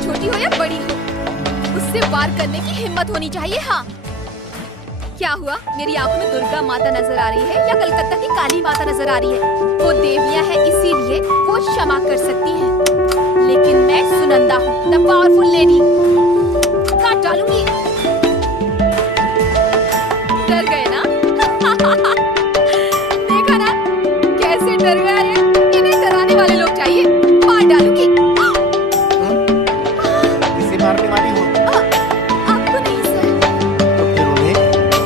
छोटी हो या बड़ी हो, उससे वार करने की हिम्मत होनी चाहिए। हाँ, क्या हुआ? मेरी आंखों में दुर्गा माता नजर आ रही है या कलकत्ता की काली माता नजर आ रही है? वो देवियां हैं, इसीलिए वो क्षमा कर सकती हैं। लेकिन मैं सुनंदा हूँ, द पावरफुल लेडी। काट डालूंगी। डर गए ना? देखा ना कैसे डर गया है? इन्हें डराने वाले लोग चाहिए। मार डालूंगी। किसे मारने वाली हो? आपको नहीं सर। तो फिर उन्हें?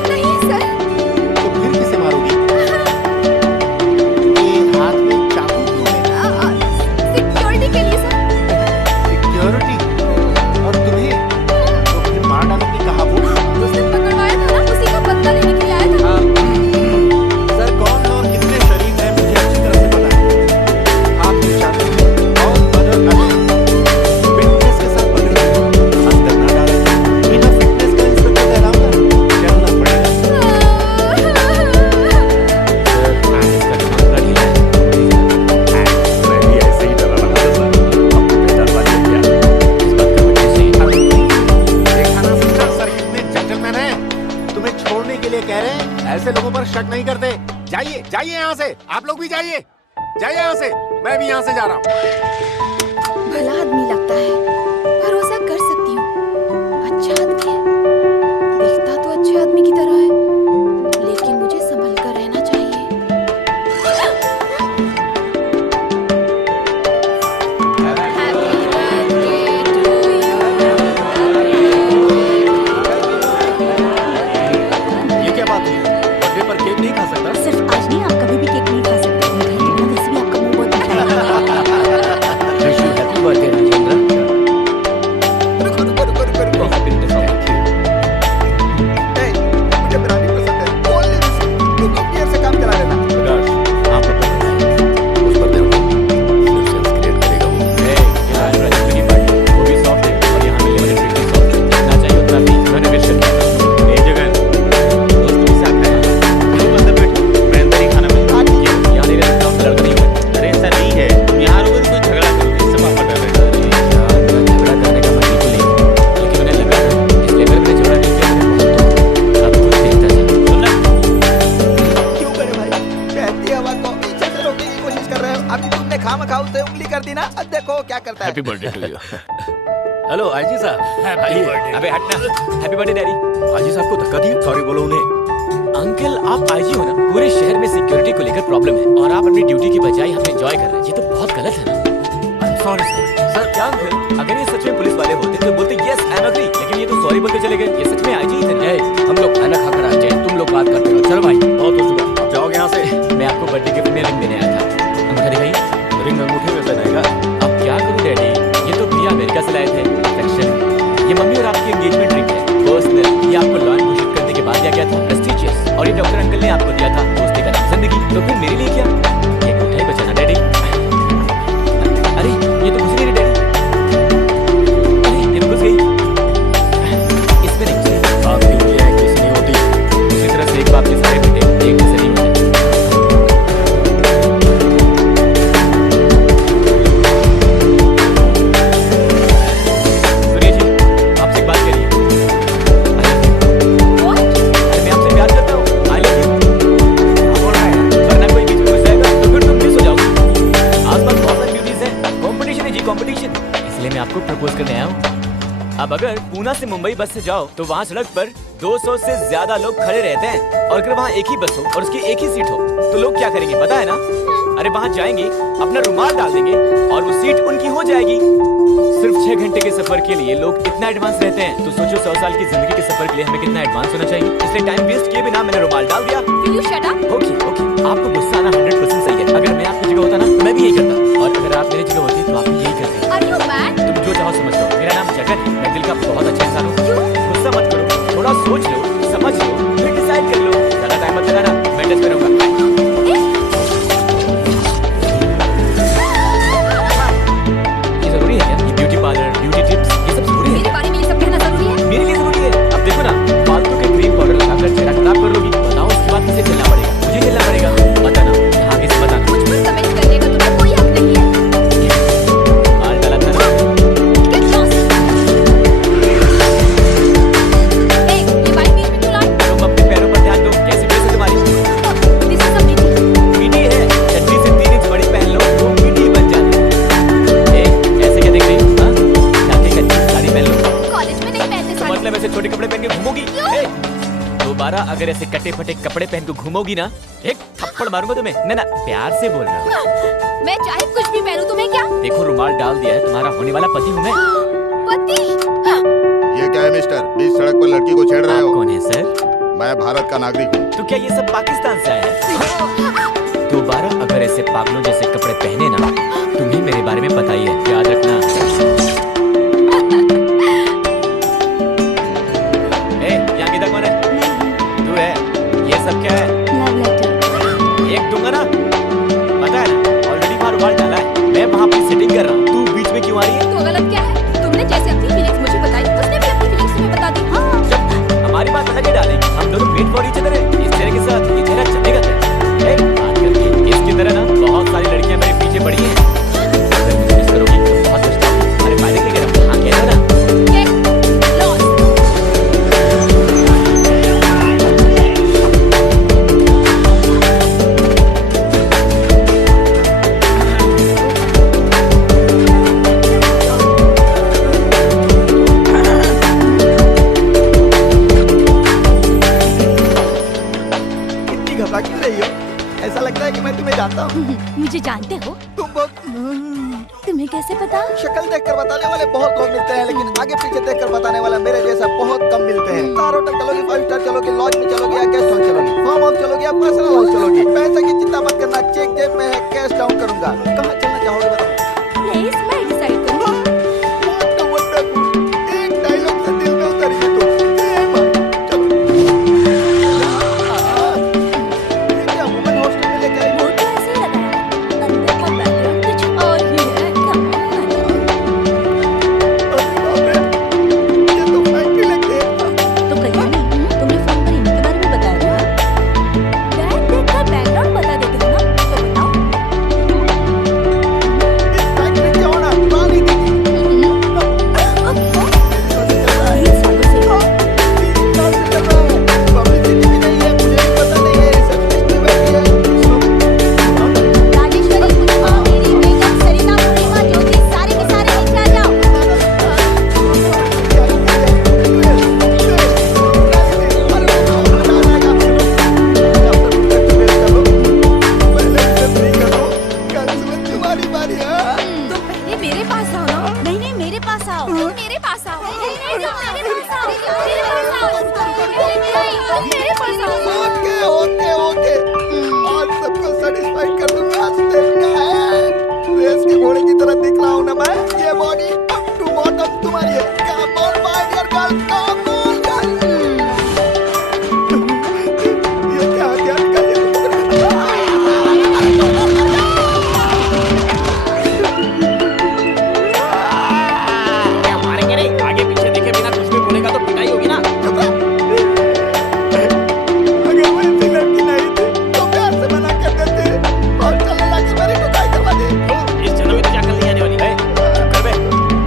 नहीं सर। तो फिर किसे मारोगी? ये हाथ में चाकू क्यों है? सिक्योरिटी के लिए सर। सिक्योरिटी? और तुम्हें? तो फिर मार डालोगी कहाँ वो? उसने पकड़वाया था ना, उसी का बदला लेने के लिए आया था। सर कौन और कितने शरीफ हैं मुझे अच्छी तरह से पता है। आप ये चाहते हैं और बदल फिटनेस के साथ बदल अंदर ना डालें। बिना फिटनेस का इंस्पेक्टर कहलाऊंगा, चलना पड़ेगा। इसका दिमाग ढीला है। मैं भी ऐसे ही डरा रहा था सर। आपको पहचान पाया क्या? इस बात का मुझे सही देखा ना सर कितने जेंटलमैन हैं। तुम्हें छोड़ने के लिए कह रहे हैं, ऐसे लोगों पर शक नहीं करते। जाइए जाइए यहाँ से, आप लोग भी जाइए। जाइए यहाँ से, मैं भी यहाँ से जा रहा हूँ। भला आदमी लगता है, भरोसा कर सकती हूँ। अच्छा आदमी है, दिखता तो अच्छे आदमी की तरह है, लेकिन मुझे संभल कर रहना चाहिए। ये क्या बात हुई? बर्थडे पर केक नहीं खा सकता? सिर्फ आज नहीं, आप कभी भी केक नहीं खा सकते। वैसे भी आपका मुंह बहुत मीठा है। Wish you happy birthday Rajendra. रुको। Happy birthday. मुझे बिरयानी पसंद है। बोलने तुम लोग देर से काम चला लेना। आप उस पर ध्यान दो। न्यूसेंस क्रिएट करेगा वो। ये राजेंद्र की पार्टी वो भी सॉफ्ट है और यहाँ मिलने वाली ड्रिंक भी सॉफ्ट है। जितना चाहिए उतना भी मैंने विश कर दिया। जगह दोस्त भी साथ है। तुम अंदर बैठो, मैं अंदर ही खाना मिलता है। यहाँ नहीं रहता हूँ, लड़का नहीं हूँ। अरे ऐसा नहीं है, तुम यहाँ रहोगे तो कोई झगड़ा करोगे, इससे पापा डर रहे हैं। झगड़ा करने का मन बिल्कुल नहीं, लेकिन उन्हें लगा इसलिए अगर मैंने झगड़ा नहीं किया अब खुद देखता जा। सुनना क्यों करे भाई? बहती हवा को पीछे से रोकने की कोशिश कर रहे हो। अभी तुमने खामखा उसे उंगली कर दी ना, अब देखो क्या करता है। Happy birthday to you. Hello आजी साहब। Happy birthday. अबे हटना। Happy birthday daddy. आजी साहब को धक्का दिया? सॉरी बोलो उन्हें। अंकल आप आईजी हो ना, पूरे शहर में सिक्योरिटी को लेकर प्रॉब्लम है और आप अपनी ड्यूटी की बजाय यहाँ पे एंजॉय कर रहे हैं। ये तो बहुत गलत है ना। Sorry sir. क्या अंकल, अगर ये सच में पुलिस वाले होते तो बोलते यस आई एम एग्री, लेकिन ये तो सॉरी बोलकर चले गए। ये सच में आईजी ही थे ना। हम लोग खाना खाकर आते हैं, तुम लोग बात करते हो। चलो भाई बहुत हो चुका, अब जाओगे यहाँ से। मैं आपको बर्थडे गिफ्ट में रिंग देने आया था। अंगूठा दिखाइए। रिंग अंगूठे में पहनाएगा? अब क्या करूं डैडी, ये तो भैया अमेरिका से लाए थे। अफेक्शन, ये मम्मी और आपकी एंगेजमेंट रिंग है। पर्सनल, ये आपको लॉन घोषित करने के बाद दिया गया था। प्रेस्टीजियस, और ये डॉक्टर अंकल ने आपको दिया था दोस्ती का नाम जिंदगी। तो फिर मेरे लिए क्या? ये अंगूठा ही बचाना डैडी। अरे ये तो घुस गई डैडी। अरे ये तो घुस गई। इसमें नहीं घुसी। आपकी उंगलियां एक जैसी नहीं होती। उसी तरह से एक बाप के सारे बेटे एक जैसे नहीं होते। सुनिए जी, आपसे एक बात करिए। अरे मैं आपसे प्यार करता हूँ। I love you। आप बोल रहे हैं, वरना कोई बीच में घुस जाएगा तो फिर तुम मिस हो जाओगे। आसपास बहुत सारी ब्यूटीज हैं, कंपटीशन है जी कंपटीशन। इसलिए मैं आपको प्रपोज करने आया हूँ। अब अगर पूना से मुंबई बस से जाओ तो वहाँ सड़क पर 200 से ज्यादा लोग खड़े रहते हैं, और अगर वहाँ एक ही बस हो और उसकी एक ही सीट हो तो लोग क्या करेंगे पता है ना? अरे वहाँ जाएंगे, अपना रुमाल डाल देंगे और वो सीट उनकी हो जाएगी। सिर्फ 6 घंटे के सफर के लिए लोग इतना एडवांस रहते हैं, तो सोचो 100 साल की जिंदगी के सफर के लिए हमें कितना एडवांस होना चाहिए। इसलिए टाइम वेस्ट किए बिना मैंने रुमाल डाल दिया। Will you shut up? Okay okay, आपको गुस्सा आना 100% सही है। अगर मैं आपकी जगह होता ना तो मैं भी यही करता, और अगर आप मेरी जगह होती तो आप भी यही करते। Are you mad? तुम जो चाहो समझ लो, मेरा नाम जगन है। मैं दिल का बहुत अच्छा इंसान हूँ। क्यों? गुस्सा मत करो, थोड़ा सोच लो, समझ लो, फिर डिसाइड कर लो। ज्यादा टाइम मत लगाना, मैं टच करूंगा। ये जरूरी है क्या? ये ब्यूटी पार्लर, ब्यूटी टिप्स, ये सब जरूरी है मेरे क्या? बारे में ये सब कहना जरूरी है? मेरे लिए जरूरी है। अब देखो ना, फालतू के क्रीम पाउडर लगाकर चेहरा खराब कर लोगी, बताओ उसके बाद किसे चलना पड़ेगा? मुझे चलना पड़ेगा। बताना, यहाँ आगे से बताना। मुझ पर कमेंट करने का तुम्हें कोई हक नहीं है। माल डाला था ना? Get lost. दोबारा अगर ऐसे कटे फटे कपड़े पहन के घूमोगी ना, एक थप्पड़ मारूंगा तुम्हें। ना प्यार से बोल रहा हूँ। मैं चाहे कुछ भी पहनूं, तुम्हें क्या? देखो रुमाल डाल दिया है, तुम्हारा होने वाला पति हूँ मैं। पति? ये क्या है मिस्टर, बीच सड़क पर लड़की को छेड़ रहे हो? कौन है सर? मैं भारत का नागरिक हूँ। तो क्या ये सब पाकिस्तान से आए हैं? दोबारा अगर ऐसे पागलों जैसे कपड़े पहने ना, तुम्हें मेरे बारे में पता ही है, याद रखना। यहाँ किधर कौन है? तू है? ये सब क्या है? Love letter. एक दूंगा ना, पता है ना, ऑलरेडी बाहर उबाल डाला है। मैं वहाँ पे सेटिंग कर रहा हूँ, तू बीच में क्यों आ रही है? तो गलत क्या है? तुमने जैसे अपनी फीलिंग्स मुझे बताई, उसने भी अपनी फीलिंग्स तुम्हें बता दी। हाँ। हमारी बात अलग ही डालेंगे, हम दोनों मेट फॉर ईच अदर है। इस चेहरे के साथ ये चेहरा चलेगा क्या? बात करके इसकी तरह ना बहुत सारी लड़कियां मेरे पीछे पड़ी हैं। अगर मुझे मिस करोगी तो बहुत पछताओगी। हमारे फायदे के लिए हाँ कहना ना। ऐसा लगता है कि मैं तुम्हें जानता हूँ। मुझे जानते हो? तुम बहुत तुम्हें कैसे पता? शक्ल देखकर बताने वाले बहुत लोग मिलते हैं, लेकिन आगे पीछे देखकर बताने वाला मेरे जैसा बहुत कम मिलते हैं। स्टार होटल चलोगी, 5 स्टार चलोगी, लॉज में चलोगी या गेस्ट हाउस चलोगी, फार्म हाउस चलोगी या पर्सनल हाउस चलोगी, पैसे की चिंता मत करना, चेक जेब में है, कैश डाउन करूंगा। कहाँ चलना चाहोगे बताओ? प्लीज मैं डिसाइड करूँ। एक डायलॉग से दिल में उतरिए तुम। ये क्या वुमेन हॉस्टल में लेके आई? वो तो ऐसे ही लगा है, अंदर का बैकग्राउंड कुछ और ही है। Come on. ये तो फैक्ट्री लगती है। तो कल्याणी, तुमने फोन पर इनके बारे में बताया था? बैग देखकर बैकग्राउंड बता देते हो ना, तो बताओ। इस फैक्ट्री की ओनर पुरानी थी। 20 सालों से पब्लिसिटी भी नहीं है, मुझे भी पता नहीं है, रिसेप्शनिस्ट में बैठी है। राजेश्वरी, पुष्पा, मेरी मेकअप, सरिता, पूर्णिमा, ज्योति, सारे के सारे नीचे आ जाओ। तुम्हारी बारी है। तुम पहले मेरे पास आओ ना। नहीं नहीं, मेरे पास आओ। मेरे पास आओ। मेरे पास आओ। मेरे पास आओ। मेरे पास आओ। ओके ओके ओके, आज सबको सेटिस्फाइड कर दूंगा। आज देखना है, रेस के घोड़े की तरह दिख रहा हूँ ना मैं। ये बॉडी अप टू बॉटम तुम्हारी है। Come on my dear girl, come on girl. ये क्या क्या निकल क्या मारेंगे नहीं? आगे पीछे देखे बिना कुछ भी बोलेगा तो पिटाई होगी ना। अगर मैं ऐसी लड़की नहीं थी तो प्यार से मना कर देते और चलने लगे मेरी टुकाई करवा दे। इस जन्म में तो क्या कर नहीं आने वाली है? कर बे,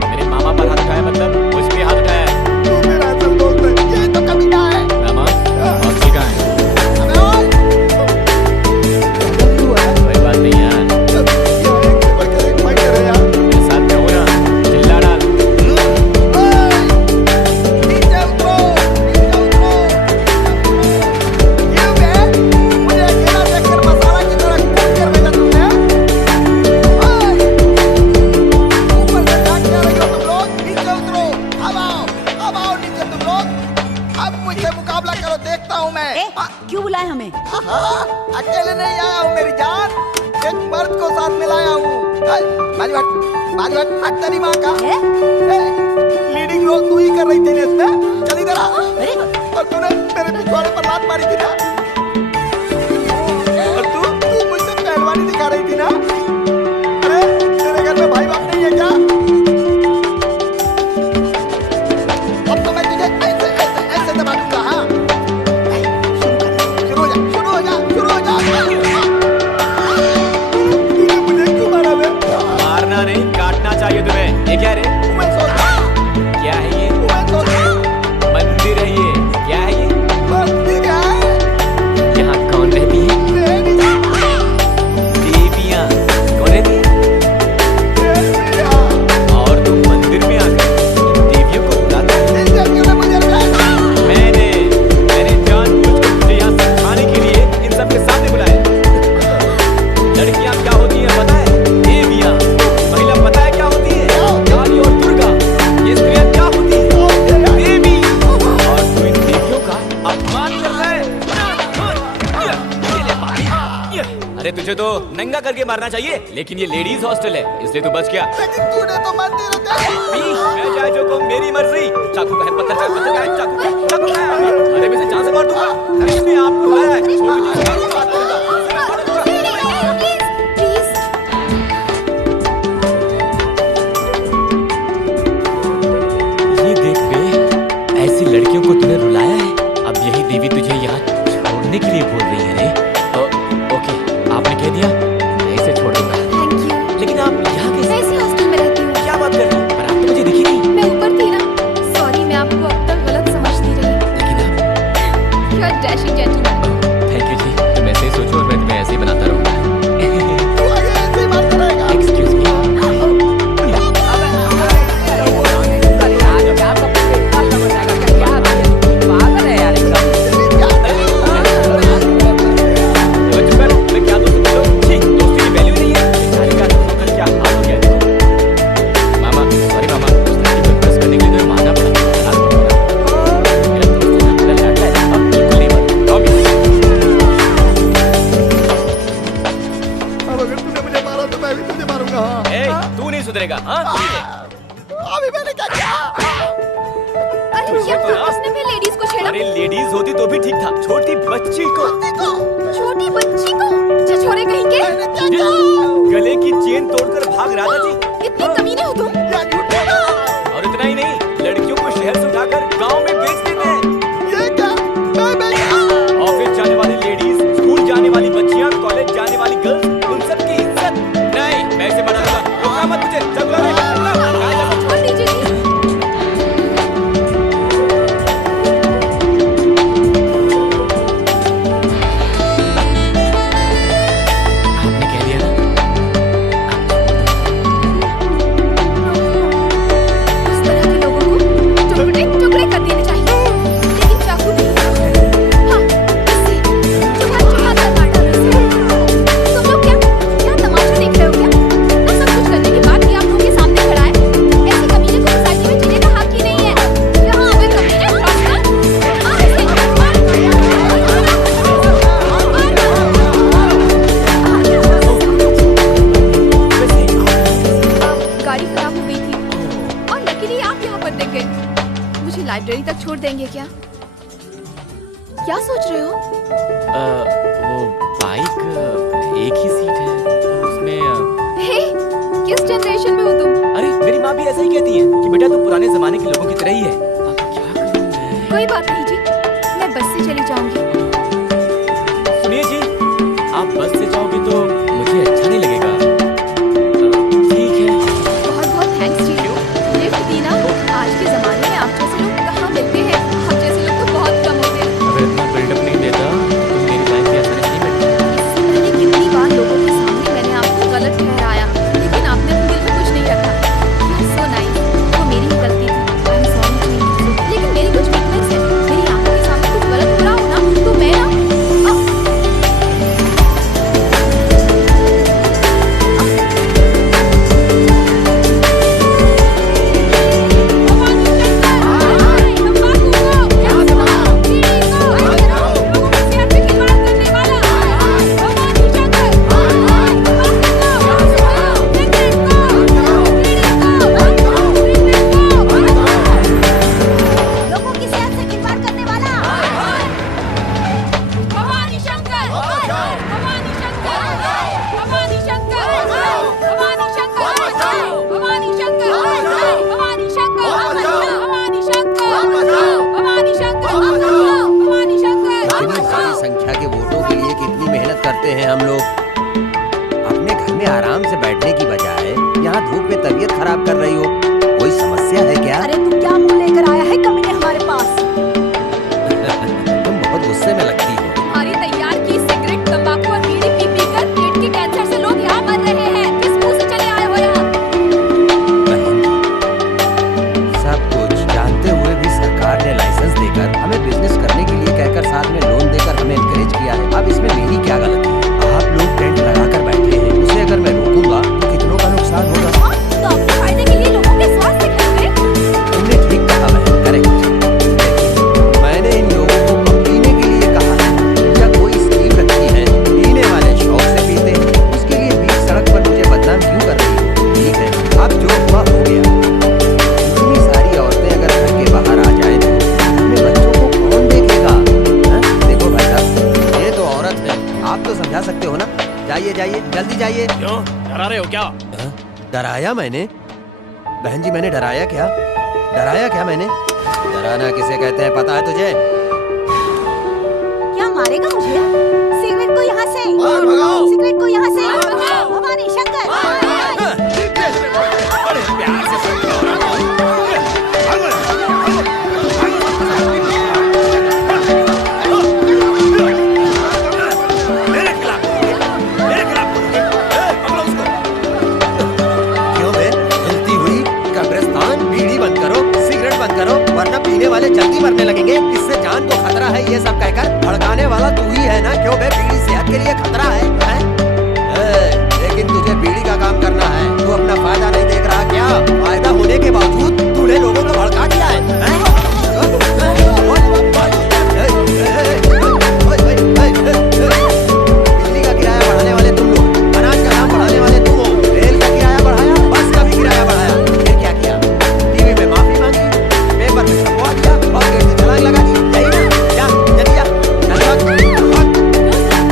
मेरे मामा पर हाथ उठाया मतलब मुझ पे हाथ उठाया है। तू मेरा असल दोस्त है, ये तो कमीना है। मामा, और ठीक है, अबे ओए, तू है कोई बात नहीं यार, ये एक से बढ़कर एक फाइटर है यार। मेरे साथ में हो ना, चिल्ला डाल। ओए, नीचे उतरो, नीचे उतरो। ये बे, मुझे अकेला देखकर मसाला की तरह कूद कर भेजा तुमने। ओए, ऊपर से झांक क्या रहे हो तुम लोग? नीचे उतरो, अब आओ नीचे तुम लोग। अब मुझसे मुकाबला करो, देखता हूँ मैं। ए, क्यों बुलाया हमें? हाँ, अकेले नहीं आया हूँ मेरी जान, एक मर्द को साथ में लाया हूँ। बाजू हट तेरी माँ का। है? लीडिंग रोल तू ही कर रही थी ना इसमें। चल इधर आ। अरे और तूने मेरे पिछवाड़े पर लात मारी थी ना। और तू मुझसे पहलवानी दिखा रही थी ना। अरे तेरे घर में भाई बाप नहीं है क्या? अब तो मैं तुझे ऐसे दबा दूंगा। हाँ, शुरू हो जा। तूने मुझे क्यों मारा बे? मारना नहीं, काटना चाहिए तुम्हें। ये क्या रे? मैं सोच क्या है ये? मंदिर है ये? क्या है ये? मंदिर है। तुझे तो नंगा करके मारना चाहिए, लेकिन ये लेडीज हॉस्टल है इसलिए तू बच गया। लेकिन तूने तो मत दे रहा मैं चाहे जो कहूँ मेरी मर्जी। चाकू का है, पत्थर का है, पत्थर का है, चाकू का है। अरे मैं इसे जान से मार दूंगा। इसने आपको बुलाया है। ये देख बे, ऐसी लड़कियों को तूने रुलाया है। अब यही देवी तुझे यहाँ छोड़ने के लिए बोल रही है रे। ओके, आपने कह दिया, मैं इसे छोड़ दूंगा। Thank you. लेकिन आप यहाँ कैसे? मैं इसी हॉस्टल में रहती हूँ। क्या बात कर रही हो? पर आप तो मुझे दिखी नहीं। मैं ऊपर थी ना। सॉरी, मैं आपको अब तक गलत समझती रही। लेकिन आप you are dashing gentleman. Thank you जी। तुम ऐसे ही सोचो और मैं तुम्हें ऐसे ही बनाता रहूंगा। तू आगे ऐसे ही बात करेगा। Excuse me. मैं क्या दोस्तों बोलो? छी, दोस्ती की वैल्यू नहीं है। बेचारे का नौकर क्या हाल हो गया देखो। मामा, सॉरी मामा, उस लड़की को इम्प्रेस करने के लिए तुम्हें मारना पड़ा। मेरा दोस्त है ना, मेरा लड़का है, अब बिल्कुल नहीं मारूंगा। प्रॉमिस। अब अगर तूने मुझे मारा तो मैं भी तुझे मारूंगा। ए, तू नहीं सुधरेगा, हाँ? अभी मैंने क्या किया? अरे तुझे क्या तो ना- उसने फिर लेडीज को छेड़ा? अरे लेडीज होती तो भी ठीक था, छोटी बच्ची को। छोटी बच्ची को छछोरे कहीं के? मैंने क्या किया? गले की चेन तोड़कर भाग राधा जी। इतनी कमीने हो तुम? क्या झूठ बोला? और इतना ही नहीं, लड़कियों को शहर से उठाकर गांव में बेच देते हैं। ये क्या? मैं बेटा? ऑफिस जाने वाली लेडीज, स्कूल जाने वाली बच्चियां, कॉलेज जाने वाली गर्ल्स, उन सब की इज्जत। नहीं, मैं इसे बना दूंगा। रोकना मत मुझे। चल रे, छोड़ दीजिए जी। आपने कह दिया ना। इस तरह के लोगों को टुकड़े टुकड़े कर देने चाहिए। लेकिन चाकू नहीं। हाँ, इससे चुभा चुभा कर मार डालो इसे। तुम लोग क्या तमाशा देख रहे हो क्या? ना सब कुछ करने के बाद भी आप लोगों के सामने खड़ा है। ऐसे कमीने को सोसाइटी में जीने का हक ही नहीं है। यहाँ आवे कमीने ड्रग्स का। मार इसे, मार। गाड़ी खराब हो गई थी और लकीली आप यहाँ पर दिख गए। मुझे लाइब्रेरी तक छोड़ देंगे क्या? क्या सोच रहे हो? वो बाइक एक ही सीट है, तो उसमें हे, किस जनरेशन में हो तुम? अरे मेरी माँ भी ऐसा ही कहती है कि बेटा तू पुराने जमाने के लोगों की तरह ही है। अब क्या करूं मैं? कोई बात नहीं जी, मैं बस से चली जाऊंगी। सुनिए जी, आप बस से जाओगे तो मुझे अच्छा नहीं लगेगा। ठीक है। बहुत बहुत थैंक्स जी। लिफ्ट दी ना। आज के जमाने में आप जैसे लोग कहाँ मिलते हैं? आप जैसे लोग तो बहुत कम होते हैं। अगर इतना बिल्डअप नहीं देता तो मेरी लाइफ भी आसानी से नहीं मिलती। इससे पहले कितनी बार लोगों के सामने मैंने आपको गलत ठहराया, लेकिन आपने अपने दिल में कुछ नहीं रखा। So nice. वो मेरी ही गलती थी। I am sorry to you. लेकिन मेरी कुछ वीकनेस है। मेरी आंखों के सामने कुछ गलत हो रहा हो ना तो मैं ना लोगों की सेहत से खिलवाड़ करने वाला। भवानी शंकर, भवानी शंकर, भवानी शंकर, भवानी शंकर, भवानी शंकर, भवानी शंकर, भवानी शंकर, भवानी शंकर, भवानी शंकर। इतनी सारी संख्या के वोटों के लिए कितनी मेहनत करते हैं हम लोग। अपने घर में आराम से बैठने की बजाय यहाँ धूप में तबीयत खराब कर रही हो। कोई समस्या है क्या? अरे तू क्या मुंह लेकर आया है कमीने हमारे पास? तुम बहुत गुस्से में लगती हो। हमारी तैयार की सिगरेट, तंबाकू और बीड़ी पी पी कर पेट के कैंसर से लोग यहाँ मर रहे हैं। किस मुंह से चले आए हो यहाँ? बहन जी, सब कुछ जानते हुए भी सरकार ने लाइसेंस देकर हमें बिजनेस करने के लिए कहकर साथ में लोन देकर हमें एनकरेज किया है। अब इसमें मेरी क्या गलती है? आप लोग टेंट लगाकर बैठे हैं, उसे अगर मैं रोकूंगा तो कितनों का नुकसान होगा। तो अपने फायदे के लिए लोगों के स्वास्थ्य से खेलोगे? जाइए, जल्दी जाइए। क्यों डरा रहे हो क्या? हाँ? डराया मैंने? बहन जी मैंने डराया क्या? डराया क्या मैंने? डराना किसे कहते हैं पता है तुझे? क्या मारेगा मुझे? सिगरेट को यहाँ से, भगाओ। सिगरेट को यहाँ से, भवानी शंकर, बड़े प्यार से समझाओ। मेरे खिलाफ पकड़ो उसको। क्यों बे? हिलती हुई कब्रिस्तान, बीड़ी बंद करो, सिगरेट बंद करो, वरना पीने वाले जल्दी मरने लगेंगे। इससे जान को खतरा है ये सब कहकर भड़काने वाला तू ही है ना? क्यों बे? बीड़ी सेहत के लिए खतरा है, हैं? लेकिन तुझे बीड़ी का काम करना है। तू अपना फायदा नहीं देख रहा क्या? फायदा होने के बावजूद तूने लोगों को भड़का दिया है, हैं? बिजली का किराया बढ़ाने वाले तुम लोग, अनाज का दाम बढ़ाने वाले तुम हो, रेल का किराया बढ़ाया, बस का भी किराया बढ़ाया। फिर क्या किया? टीवी में माफी मांगी, पेपर में छपवा दिया और गेट से छलांग लगा दी। यही ना? जा, जल्दी जा, चल भाग।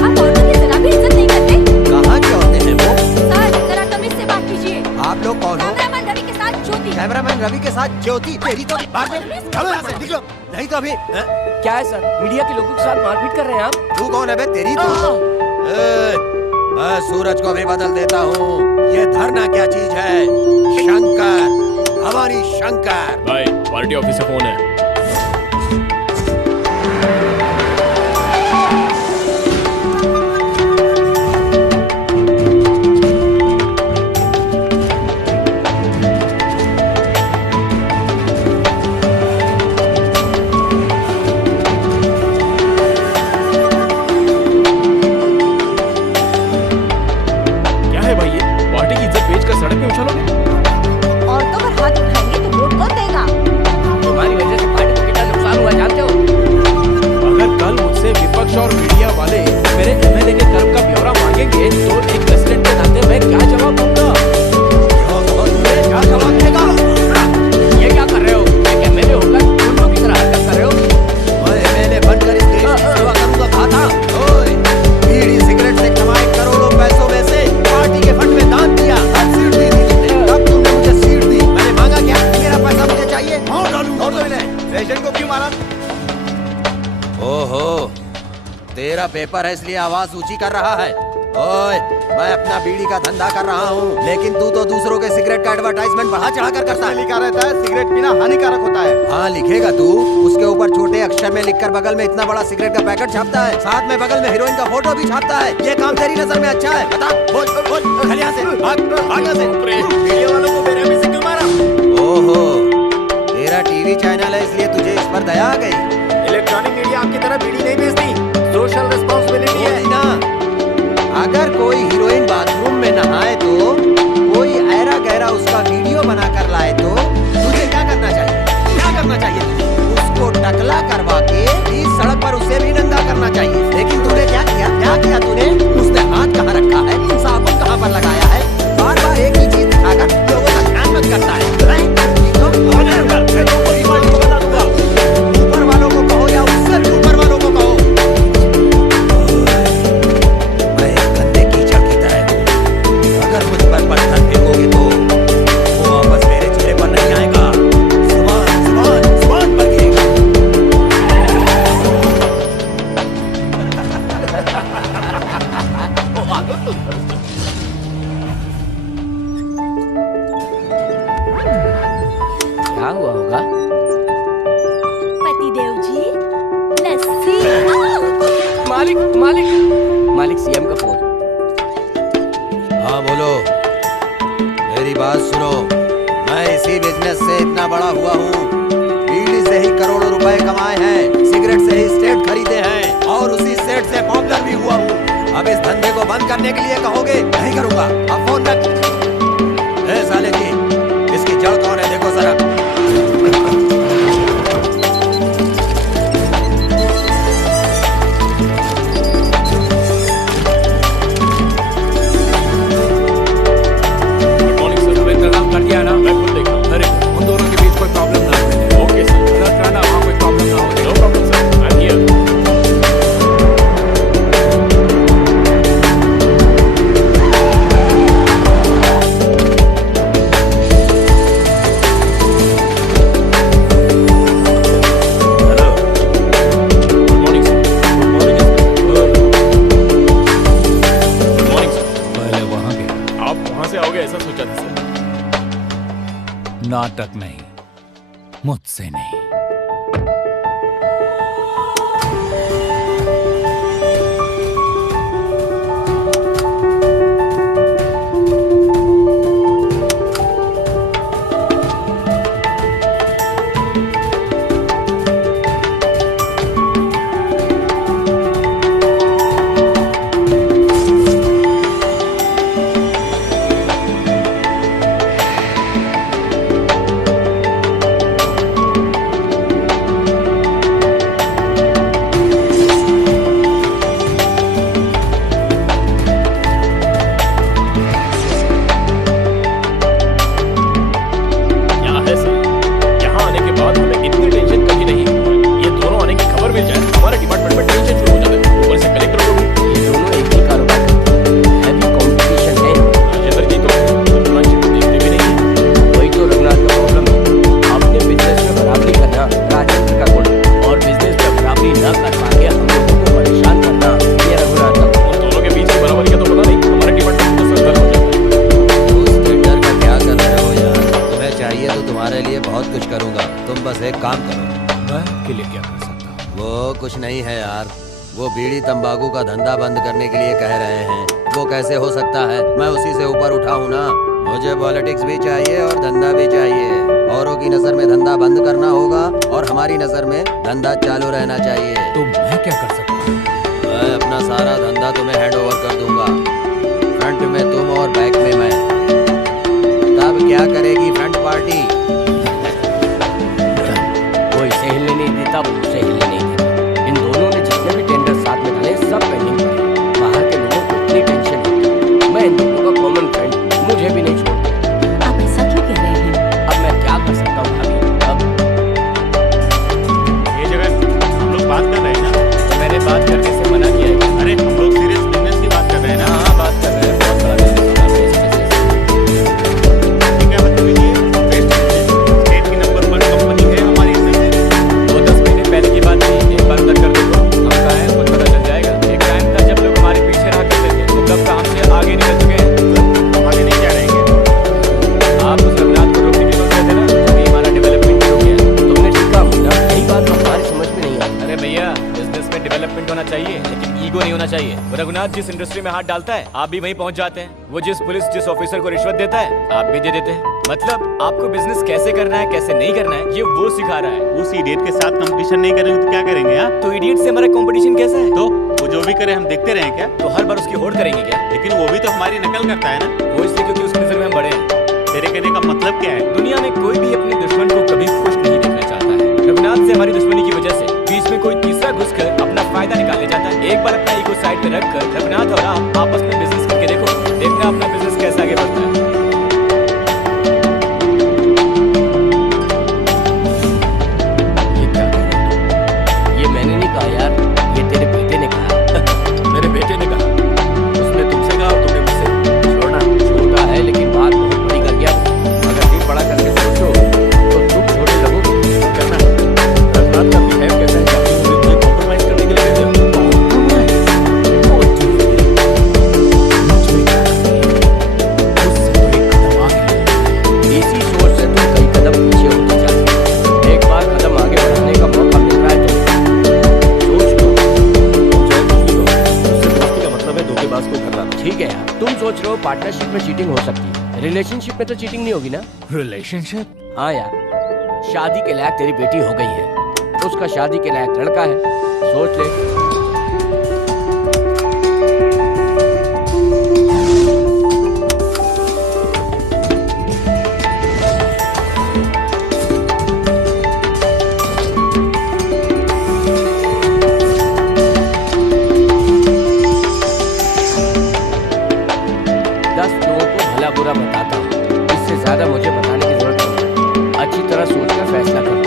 आप औरतों की जरा भी इज्जत नहीं करते। कहाँ के होते हैं वो? सर जरा तमीज से बात कीजिए। आप लोग कौन हो? कैमरामैन रवि के साथ ज्योति। कैमरामैन रवि के साथ ज्योति? तेरी तो बाद में चलो यहाँ से, निकलो। नहीं तो अभी क्या है सर? मीडिया के लोगों के साथ मारपीट कर रहे हैं आप? तू कौन है बे? तेरी तो मैं सूरज को भी बदल देता हूँ। ये धरना क्या चीज है? शंकर, भवानी शंकर। भाई पार्टी ऑफिस से फोन है। क्या है भाई ये? पार्टी की इज्जत बेचकर सड़क पे उछलोगे? औरतों पर हाथ उठाएंगे तो वोट कौन देगा? तुम्हारी वजह से पार्टी को कितना नुकसान हुआ जानते हो? अगर कल मुझसे विपक्ष और मीडिया वाले मेरे एमएलए के कर्म का ब्यौरा मांगेंगे तो एक प्रेसिडेंट के नाते मैं क्या जवाब दूंगा? क्या जवाब देगा? ये क्या कर रहे हो? एक एमएलए होकर गुंडों की तरह हरकत कर रहे हो? मैं एमएलए बनकर इस देश की सेवा करूंगा कहा था। ओए, बीड़ी सिगरेट से कमाए करोड़ों पैसों में से पार्टी के फंड में दान दिया। अब सीट दी थी तुमने, तब तुमने मुझे सीट दी। मैंने मांगा क्या? मेरा पैसा मुझे चाहिए। हाँ डालूंगा तो इन्हें। पेशेंट को क्यों मारा? ओहो, तेरा पेपर है इसलिए आवाज ऊंची कर रहा है। ओए, मैं अपना बीड़ी का धंधा कर रहा हूँ, लेकिन तू तो दूसरों के सिगरेट का एडवर्टाइजमेंट बढ़ा चढ़ा कर करता है। लिखा रहता है सिगरेट पीना हानिकारक होता है। हाँ लिखेगा तू, उसके ऊपर छोटे अक्षर में लिखकर बगल में इतना बड़ा सिगरेट का पैकेट छापता है, साथ में बगल में हीरोइन का फोटो भी छापता है। ये काम तेरी नजर में अच्छा है? बता, बोल बोल, चल यहाँ से, भाग यहाँ से। मीडिया वालों को बेरहमी से क्यों मारा? ओहो, तेरा टीवी चैनल है इसलिए तुझे इस पर दया आ गई। इलेक्ट्रॉनिक मीडिया आपकी तरह बीड़ी नहीं बेचती। सोशल रिस्पॉन्सिबिलिटी है। बोली ना, अगर कोई हीरोइन बाथरूम में नहाए तो कोई ऐरा गहरा उसका वीडियो बना कर लाए तो तुझे क्या करना चाहिए? क्या करना चाहिए तुझे? उसको टकला करवा के बीच सड़क पर उसे भी नंगा करना चाहिए। लेकिन तूने क्या किया? क्या किया तूने? उसने हाथ कहाँ रखा है? साबुन कहाँ पर लगाया है? बार बार एक ही चीज दिखाकर लोगों का ध्यान मत करता है। ऊपर वालों को कहो या उससे भी ऊपर वालों को कहो। मैं एक गंदे कीचड़ की तरह हूँ। अगर मुझ पर पत्थर फेंकोगे तो वो वापस मेरे चेहरे पर नहीं आएगा। जुबान जुबान जुबान पर गिरेगा। क्या हुआ होगा? पतिदेव जी, लस्सी। मालिक मालिक मालिक, सीएम का फोन। हाँ बोलो, मेरी बात सुनो। मैं इसी बिजनेस से इतना बड़ा हुआ हूँ। बीड़ी से ही करोड़ों रुपए कमाए हैं, सिगरेट से ही स्टेट खरीदे हैं और उसी स्टेट से पॉपुलर भी हुआ हूँ। अब इस धंधे को बंद करने के लिए कहोगे? नहीं करूँगा। अब फोन रख। ए साले जी, इसकी जड़ कौन है देखो जरा। Good morning sir. तुम्हें इंतजाम कर दिया ना? मैं खुद देख रहा हूँ। अरे उन दोनों के बीच कोई प्रॉब्लम ना हो। Okay sir. अलर्ट रहना, वहाँ कोई प्रॉब्लम ना हो। No problem sir, I am here. से नहीं। तंबाकू का धंधा बंद करने के लिए कह रहे हैं। वो कैसे हो सकता है? मैं उसी से ऊपर उठा हूँ ना। मुझे पॉलिटिक्स भी चाहिए और धंधा भी चाहिए। औरों की नजर में धंधा बंद करना होगा और हमारी नजर में धंधा चालू रहना चाहिए। तो मैं क्या कर सकता हूँ? मैं अपना सारा धंधा तुम्हें हैंड ओवर कर दूंगा। फ्रंट में तुम और बैक में मैं। तब क्या करेगी फ्रंट पार्टी? वो इसे हिलने नहीं देता, वो उसे हिलने नहीं देता। इन दोनों ने जितने भी टेंडर साथ में डाले सब पेंडिंग पड़े। बाहर के लोगों को इतनी टेंशन है। मैं इन दोनों का कॉमन फ्रेंड, मुझे भी नहीं छोड़ते। आप ऐसा क्यों कह रहे हैं? अब मैं क्या कर सकता हूँ भाभी? अब ये जगह हम लोग बात कर रहे हैं ना। मैंने बात करने से मना किया है। अरे हम लोग सीरियस बिजनेस की बात कर रहे हैं ना। हाँ बात कर रहे हैं, बहुत बड़ा बिजनेस हो रहा है इस वजह से। क्या मतलब ये स्टेट की नंबर 1 कंपनी है हमारी। वो 10 महीने पहले की बात थी। एक बार उधर कर देखो, हम कहाँ हैं खुद पता चल जाएगा। एक टाइम था जब लोग हमारे पीछे रहा करते थे, तो कब काम से आगे निकल चुके हैं। हम आगे नहीं जा रहेंगे। आप उस रघुनाथ को रोकने की सोच रहे थे ना, तभी हमारा डेवलपमेंट हो गया। तुमने ठीक कहा मुन्ना, यही बात तो हमारी समझ में नहीं आई। अरे भैया, बिजनेस में डेवलपमेंट होना चाहिए लेकिन ईगो नहीं होना चाहिए। वो रघुनाथ जिस इंडस्ट्री में हाथ डालता है आप भी वहीं पहुंच जाते हैं। वो जिस ऑफिसर को रिश्वत देता है आप भी दे देते हैं। मतलब आपको बिजनेस कैसे करना है कैसे नहीं करना है ये वो सिखा रहा है। उस इडियट के साथ कंपटीशन नहीं करेंगे तो क्या करेंगे? हाँ तो इडियट से हमारा कंपटीशन कैसा है? तो वो जो भी करे हम देखते रहे क्या? तो हर बार उसकी होड़ करेंगे क्या? लेकिन वो भी तो हमारी नकल करता है ना। वो इसलिए क्योंकि उसकी नजर में हम बड़े हैं। तेरे कहने का मतलब क्या है? दुनिया में कोई भी अपने दुश्मन को कभी खुश नहीं देखना चाहता है। रघुनाथ से हमारी दुश्मनी की वजह से बीच में कोई तीसरा घुसकर अपना फायदा निकालने जाता है। एक बार अपना ईगो साइड पे रखकर रघुनाथ और आप आपस में बिजनेस करके देखो, देखना अपना बिजनेस कैसे आगे बढ़ता है। ये क्या कह रहे हो? ये मैंने नहीं कहा यार, ये तेरे बेटे ने कहा। मेरे बेटे ने कहा? उसने तुमसे कहा और तुमने मुझसे? छोड़ना छोटा है लेकिन बात बहुत बड़ी कर गया। अगर दिल बड़ा करके सोचो तो तुम छोटे लगोगे। करना रघुनाथ का बिहेव कैसा है? मुझे कॉम्प्रोमाइज करने के लिए कहते हो? इसी सोच से तुम कई कदम पीछे होते जाते हो। एक बार कदम आगे बढ़ाने का मौका मिल रहा है तो सोच लो। चाहे कुछ भी हो, उससे दोस्ती का मतलब है धोखेबाज को करना। ठीक है यार, तुम सोच रहे हो पार्टनरशिप में चीटिंग हो सकती है, रिलेशनशिप में तो चीटिंग नहीं होगी ना? रिलेशनशिप? हाँ यार, शादी के लायक तेरी बेटी हो गई है, उसका शादी के लायक लड़का है, सोच ले। बुरा बताता हूँ, इससे ज्यादा मुझे बताने की जरूरत नहीं। अच्छी तरह सोचकर फैसला करो।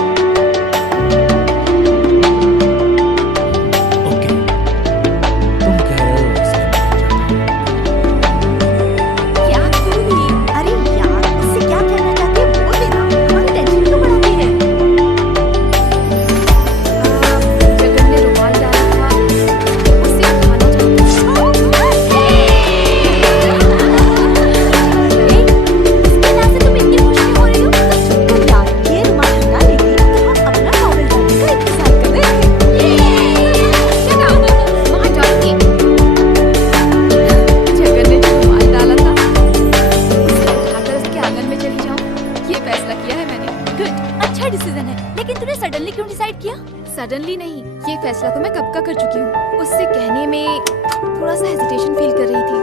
सडनली क्यों डिसाइड किया? सडनली नहीं, ये फैसला तो मैं कब का कर चुकी हूँ। उससे कहने में थोड़ा सा हेजिटेशन फील कर रही थी,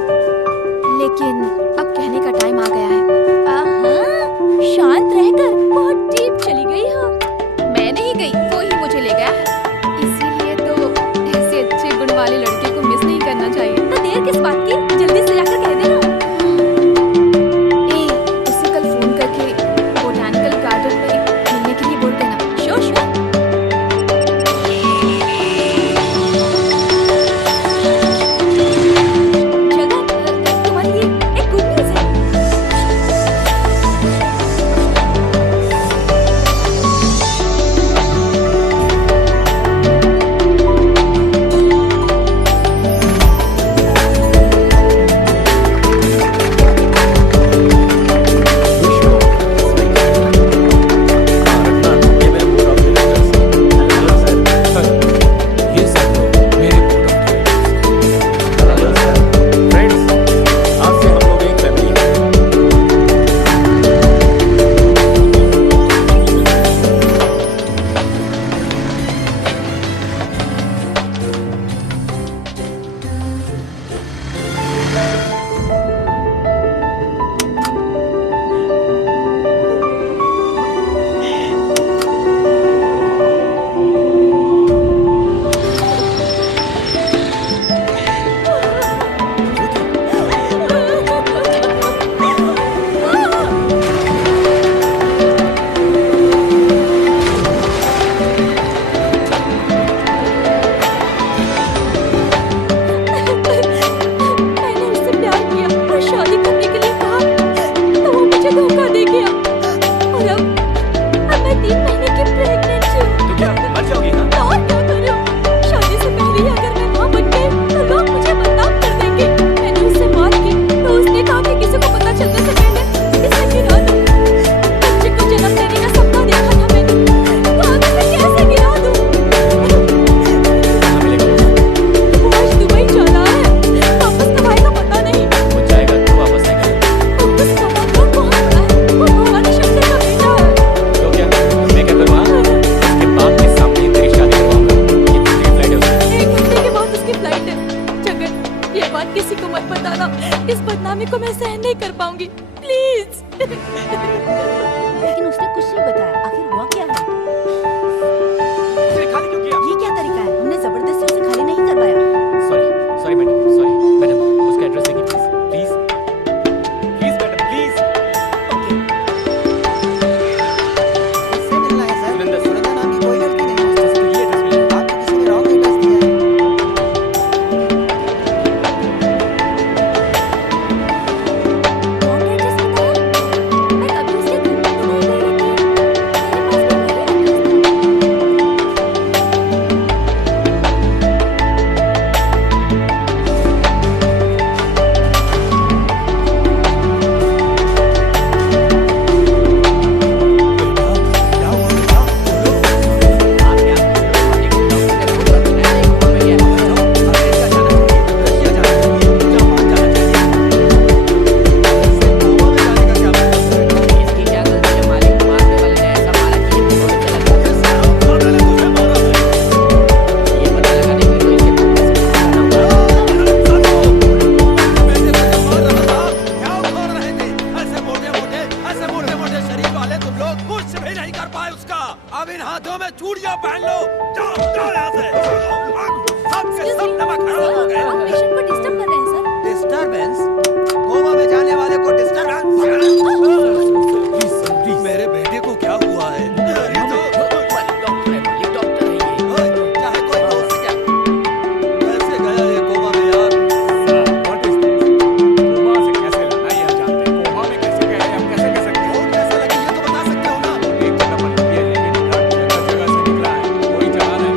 लेकिन अब कहने का टाइम आ गया है। शांत रहकर बहुत डीप चली गई हो। मैं नहीं गई, वो ही मुझे ले गया है। इसीलिए तो ऐसे अच्छे गुण वाले लड़के को मिस नहीं करना चाहिए। तो देर किस बात की, जल्दी से जाकर कह देना। उसे कल फोन करके बोटानिकल गार्डन में मिलने के लिए बोल देना। Sure sure. जगन, तुम्हारे लिए एक गुड न्यूज़ है। इस बदनामी को मैं सहन नहीं कर पाऊंगी, प्लीज। लेकिन उसने कुछ नहीं बताया, आखिर हुआ क्या है? उसने खाली क्यों किया? ये क्या तरीका है? हमने जबरदस्ती उसे खाली नहीं करवाया। सॉरी मैडम, उसका एड्रेस देखिए प्लीज मैडम, प्लीज। किससे मिलना है सर? सुरेंद्र। सुरेंद्र नाम की कोई लड़की नहीं है। तो ये एड्रेस मिले। आपको किसी ने रॉन्ग एड्रेस दिया है। कौन एड्रेस बताया? मैं कभी उसके घर पे तो नहीं गई, लेकिन मेरे पास भी वही एड्रेस था। अब इन हाथों में चूड़ियां पहन लो। जाओ जाओ यहाँ से। सबके सब नमक हराम हो गए। आप पेशेंट को डिस्टर्ब कर रहे हैं सर। डिस्टर्बेंस? कोमा में जाने वाले को डिस्टर्बेंस? मेरे बेटे को क्या हुआ है? चाहे कोई तो उससे क्या? कैसे गया ये कोमा में यार? कोमा से कैसे लाना ये हम जानते हैं। कोमा में कैसे गए हम कैसे कह सकते हैं? चोट कैसे लगी ये तो बता सकते हो ना? एक जगह पर लगी है, लेकिन ब्लड जगह से निकला है। कोई चला है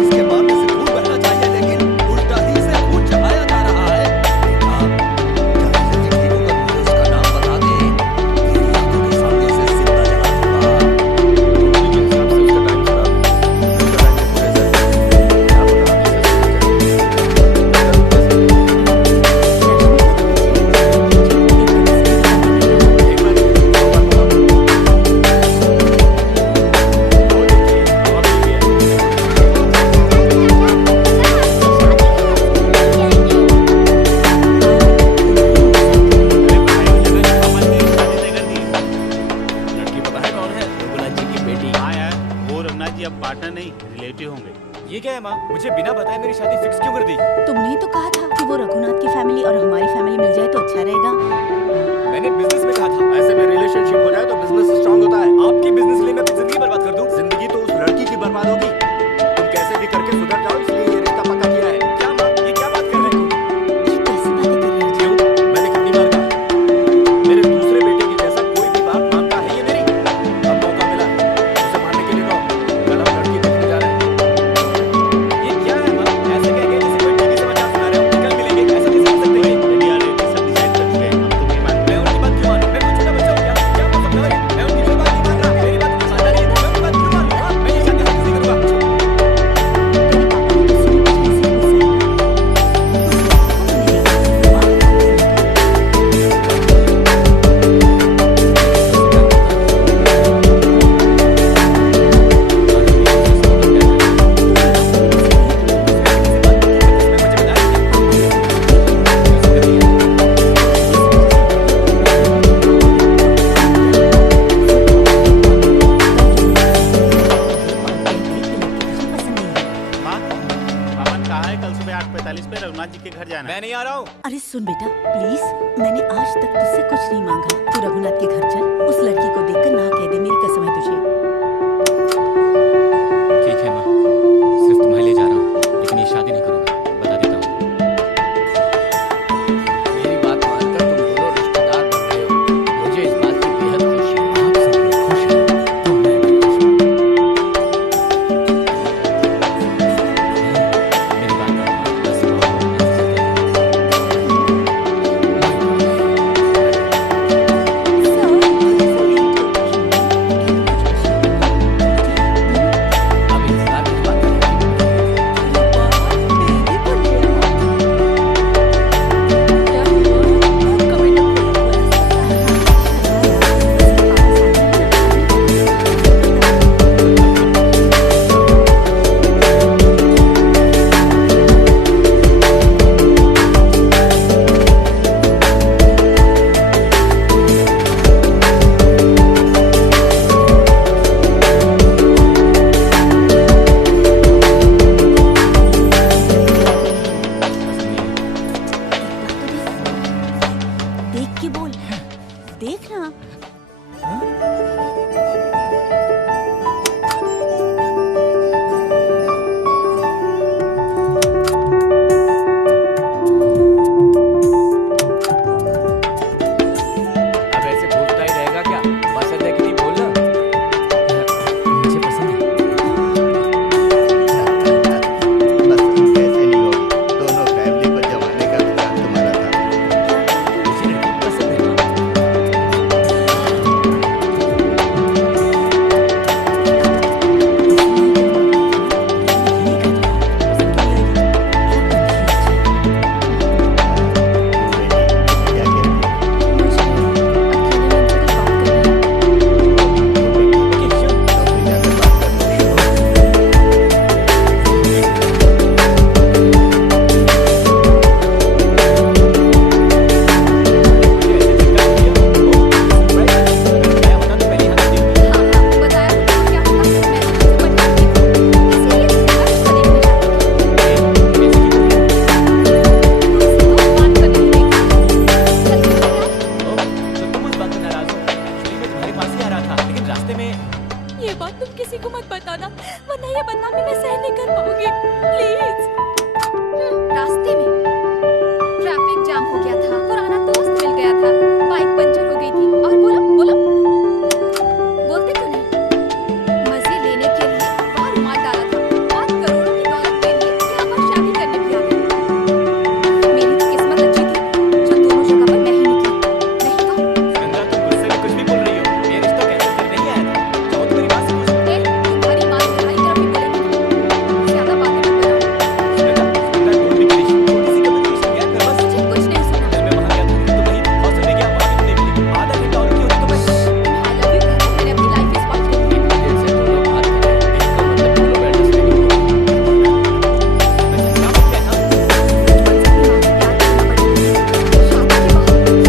इसके मारने से खून बहना चाहिए, लेकिन उल्टा ही से खून जी अब पार्टनर नहीं रिलेटिव होंगे। ये क्या है माँ, मुझे बिना बताए मेरी शादी फिक्स क्यों कर दी? तुमने ही तो कहा था कि वो रघुनाथ की फैमिली और हमारी फैमिली मिल जाए तो अच्छा रहेगा। मैंने बिजनेस में कहा था। ऐसे में रिलेशनशिप हो जाए तो बिजनेस स्ट्रांग होता है। आपकी बिजनेस के लिए मैं अपनी जिंदगी बर्बाद कर दूं? जिंदगी तो उस लड़की की बर्बाद होगी। तुम कैसे भी करके सुधर जाओ, इसलिए ये रिश्ता पक्का किया है। क्या माँ, ये क्या बात कर रहे हो? ये कैसी बातें कर रहे हो? क्यों? मैंने कितनी बार कहा, मेरे दूसरे बेटे की जैसा कोई भी बात मानता है ये मेरी। अब मौका मिला है, उसे मानने के लिए कहो। कल हम लड़की देखने जा रहे हैं। ये क्या है माँ, ऐसे कह गए जैसे कोई टीवी समाचार सुना रहे हो। कल मिलेंगे, ऐसा कैसे कर सकते हैं? रेडी आ रहे थे, सब डिसाइड कर चुके हैं, अब तुम ही मान। मैं उनकी बात क्यों मानूं? मैं कोई छोटा बच्चा हूँ क्या? क्या बोल सकता हूँ? मैं उनकी कोई बात नहीं मान रहा। मेरी बात क्यों मानता नहीं? मैं उनकी बात क्यों मानूं? हाँ, मैं ये शादी नहीं करूँगा। तेरे पापा ने तुझसे कुछ ऐसे ही गुस्सा है ना? माँ पावन कहा है कल सुबह 8:45 पे रघुनाथ जी के घर जाना है। मैं नहीं आ रहा हूँ। अरे सुन बेटा प्लीज, मैंने आज तक तुझसे कुछ नहीं मांगा। तू रघुनाथ के घर चल, उस लड़की को देखकर ना कह दे, मेरी कसम है तुझे। ठीक है माँ, सिर्फ तुम्हारे लिए जा रहा हूँ, लेकिन ये शादी नहीं करूँगा, बता देता हूँ। मेरी बात मानकर तुम दोनों रिश्तेदार बन रहे हो। मुझे इस बात की बेहद खुशी है। आप सब लोग खुश हैं तो मैं भी खुश हूँ। मेरी बात मानो, बस बहुत ऐसे चलते हैं। अब इंतजार किस बात का है? देख के बोल, देख ना। अब ऐसे भूलता ही रहेगा क्या? पसंद है कि नहीं बोलना? मुझे पसंद है। बस कैसे नहीं होगी, दोनों फैमिली को जमाने का विचार तुम्हारा था। मुझे लड़की पसंद है माँ। क्या कहती मुझे अकेले में उनसे कुछ बात करनी है। Okay, sure. है? जाकर बात कर लो। मुझे ऐसे झटका दिया। ओह, सरप्राइज है। अगर बताया होता तो पहले यहाँ नहीं होती। हाँ हाँ बताया होता तो क्या होगा, मैं तो तुमसे पटकती थी, इसीलिए तुम्हारा रिश्ता देखने जाती थी। कैसे की बोली? तुमसे तो बात करने ही नहीं कहा। चल ठीक है। ओह, तो तुम उस बात पे नाराज हो? एक्चुअली मैं तुम्हारे पास ही आ रहा था, लेकिन रास्ते में ये बात तुम किसी को मत बताना, वरना ये बदनामी मैं सहन नहीं कर पाऊंगी। प्लीज। रास्ते में ट्रैफिक जाम हो गया था,